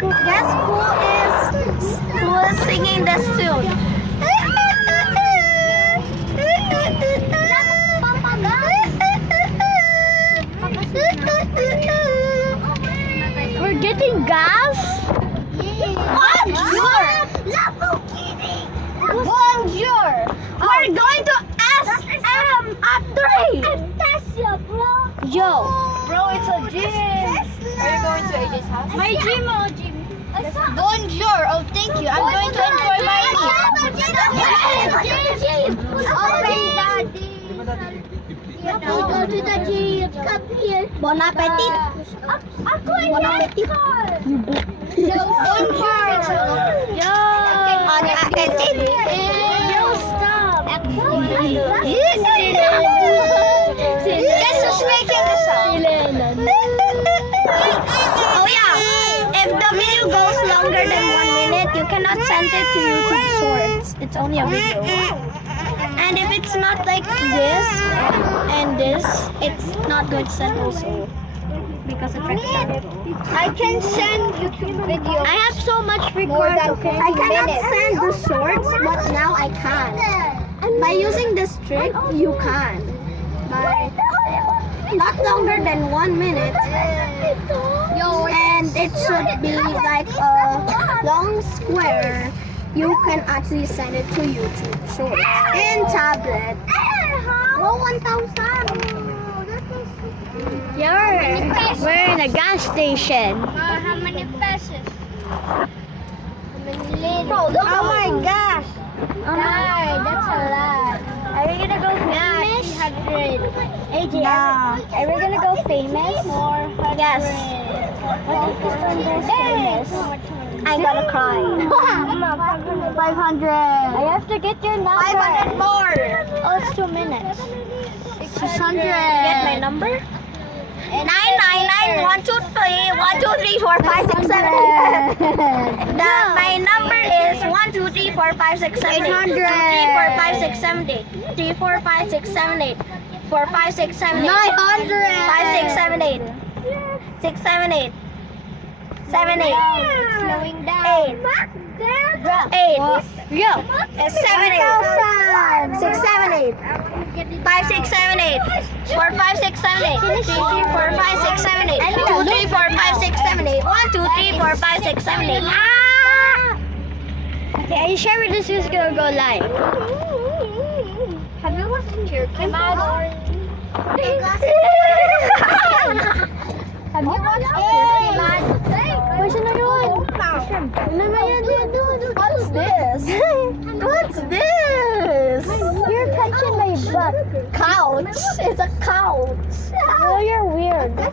Guess who is singing this tune? We're getting gas? Bonjour! Bonjour! We're going to SM at 3! Yo! Bro, it's a gym. Are you going to AJ's house? My gym, oh gym. Bonjour. Oh, thank you. I'm going to enjoy my We go to the gym. Come here. Bon appetit. Bon appetit. Bonjour. Yo. Bon appetit. Yo, stop. Guess who's making the sound? Oh yeah. If the video goes longer than 1 minute, you cannot send it to YouTube Shorts. It's only a video. And if it's not like this and this, it's not going to send also. Because it's recorded. I can send YouTube videos. I have so much More records. than Okay? 50 I cannot minutes. send the shorts, but now I can. By using this trick, you can. By not longer than 1 minute. And it should be like a long square. You can actually send it to YouTube Shorts in tablet. Bro, 1,000. We're in a gas station. How many pesos? Bro, look Oh my gosh. God, That's a lot. Are we gonna go famous? 300. AJ, Nah. are we gonna go famous? 400. Yes. What if this one goes famous? I'm gonna cry. 500. I have to get your number. 500 more. Oh, it's 2 minutes. 600. Get my number? 999 123 123 456 7. My number is 123 456 7 800. 456 78 345 678 456 78 900. 5678 678 78 Slowing down. 8 Yo. 7,000. 678 5678 45678 3345678 2345678 1234567 Ah! Okay, are you sure this is gonna go live? Have you watched your Have you watched Question na yun? Ano na yun? What's this? What's this? You're touching my butt. Couch. It's a couch. Oh, you're weird. I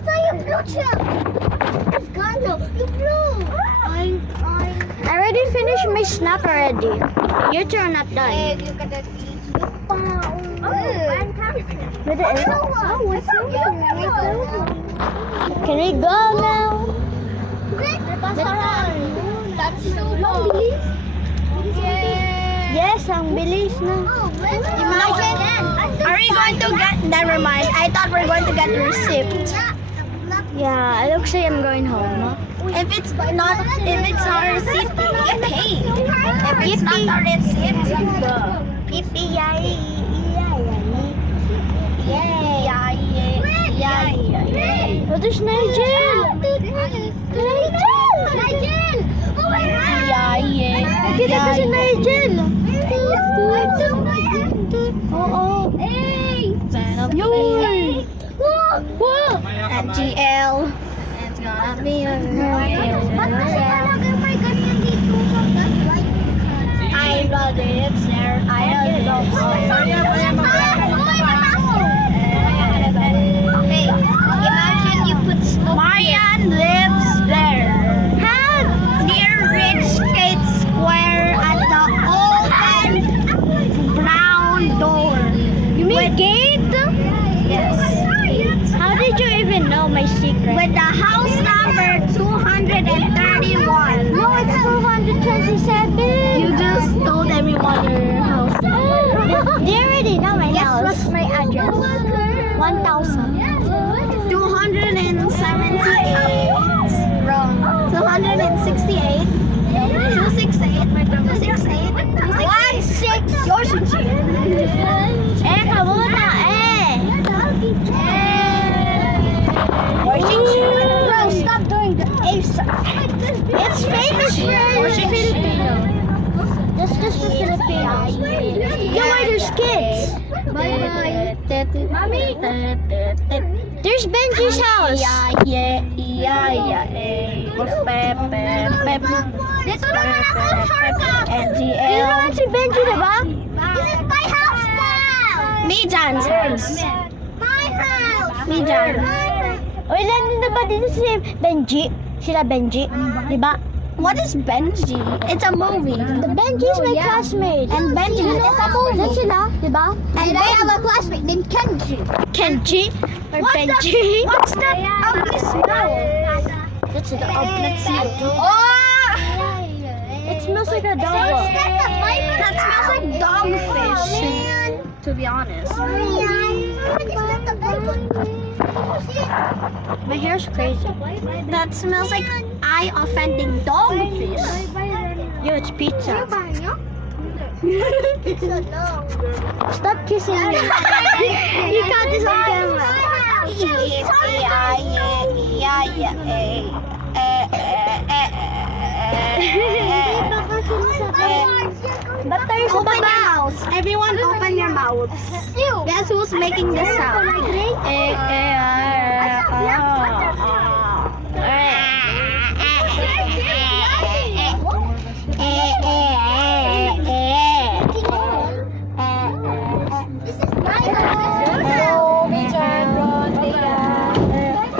saw your blue chip. It's gone though. You blue. I already finished my snack already. Your turn, not done. Look at that. With the Can we go now? That's so long. Yes, ang bilis na. Imagine. Are we going to get? Never mind. I thought we were going to get the receipt. Yeah, it looks like I'm going home. If it's not a receipt, you get paid. If it's not a receipt, Oh, there's Nigel. Nigel! Oh my God! Kita ko si Nigel. Oo. Hey! Yun. Whoa! MGL. It's gonna be a Ba't nakalagay may ganyan dito sa gaslight? I love it, sir. I love it. Okay, imagine you put smoke Marian lives there. Near Ridge Skate Square at the open brown door. You mean gate? Yes. How did you even know my secret? With the house number 231. No, it's 227. You just told everyone your house. They already know my Guess house. what's my address? 1,000. 278. Wrong. 278. course it's you. Ka muna, Bro, stop doing the A sound. It's famous for Filipino. That's just for Filipino. Yeah, why there's kids? Bye-bye. Mommy. There's Benji's house. Dito naman ako, shortcut. Dito naman si Benji, diba? This is my house now. Me, John's house. My house. Me, John. Uy, nandun na ba dito si Benji? Sila Benji, diba? What is Benji? It's a movie. The Benji is my classmate. And Benji is a movie. That's sila, diba? And I have a classmate named Kenji. Kenji? Or Benji? What's that ugly smell? That's the Let's see. Oh! It smells like a dog. That smells like dogfish. To be honest. My hair's crazy. That smells like eye-offending dogfish. Yo, it's pizza. Pizza, no. Stop kissing me. You got this on camera. But there's Open your mouth. Everyone open your mouths. Guess who's making this sound?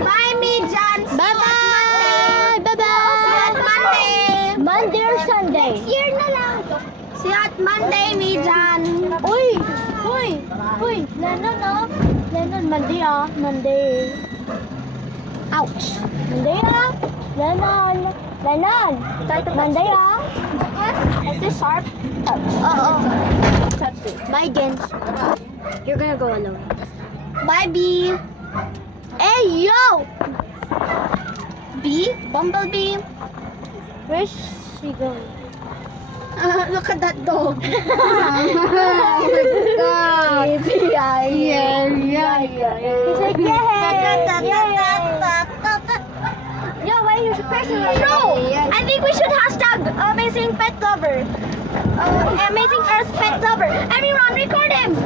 Bye, me, John. bye-bye. See you at Monday. Monday or Sunday? Here na lang. See you at Monday, me, John. Uy! Lennon, no? Lennon, Monday, Monday. Ouch. Monday, Lennon. Monday, Is this sharp? Touch it. Bye, Gens. You're gonna go alone. Bye, B. Hey, yo! B? Bumblebee? Where's she going? Look at that dog. He's like, Yo, why are you pressing me? No! I think we should hashtag Amazing Pet Lover. Amazing Earth Pet Lover. Everyone, record him!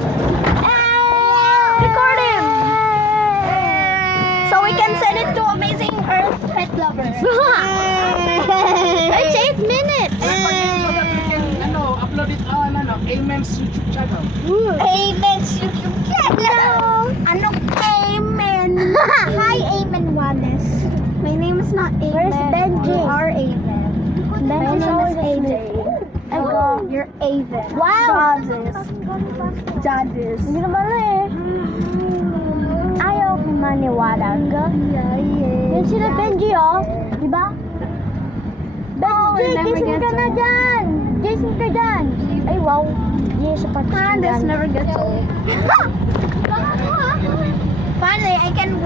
Record him! So we can send it to Amazing Earth Pet Lover. It's 8 minutes. Upload it on Amen's YouTube channel. Amen's YouTube channel. Ano Amen? Hi, Amen Wallace. My name is not Amen. Where's Benji? You are Amen. My Benji's name always is Amen. Ego. You're Aven. Wow! Judges. Hindi naman Ayaw ko maniwalag. Yan sila Benji, Diba? Benji, gising ka na dyan! Gising ka dyan! Ay, wow. Yes, sa This never gets old. Finally, I can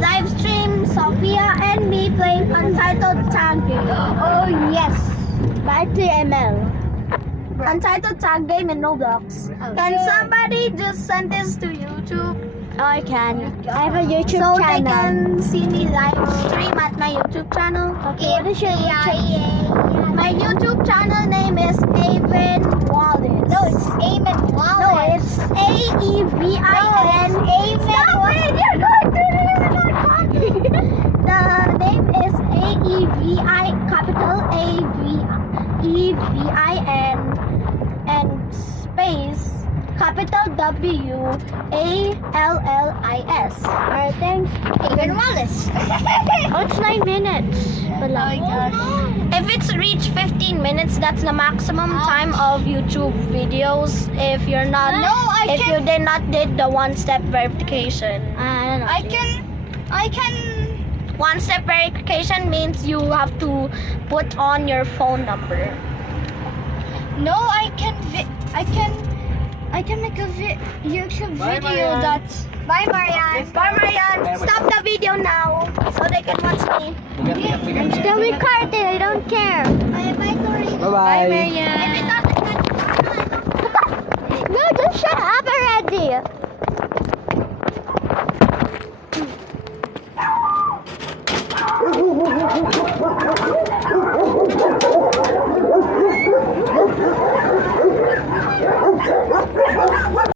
live stream Sophia and me playing Untitled Tag Game. Oh, yes. Back to ML. Untitled Tag Game in Roblox. Can somebody just send this to YouTube? Oh, I can. I have a YouTube So channel. they can see me live stream at my YouTube channel. Okay, what is your YouTube? My YouTube channel name is Aven Wallace. No, it's Amen Wallace. No, it's A-E-V-I-N. Stop it! You're going to The name is A-E-V-I, capital A-V-E-V-I-N, and space, capital W-A-L-L-I-S. Alright, thanks. Aven Wallace. Oh, it's 9 minutes. If it's reached 15 minutes, that's the maximum time of YouTube videos. If you're not, if you did not did the one-step verification. I don't know. I can. One-step verification means you have to put on your phone number. No, I can make a YouTube video that's... Bye, Marianne. Bye, Marianne. Stop the video now so they can watch me. I'm still recording, I don't care. Bye, Tori. Bye-bye. If it doesn't Bye.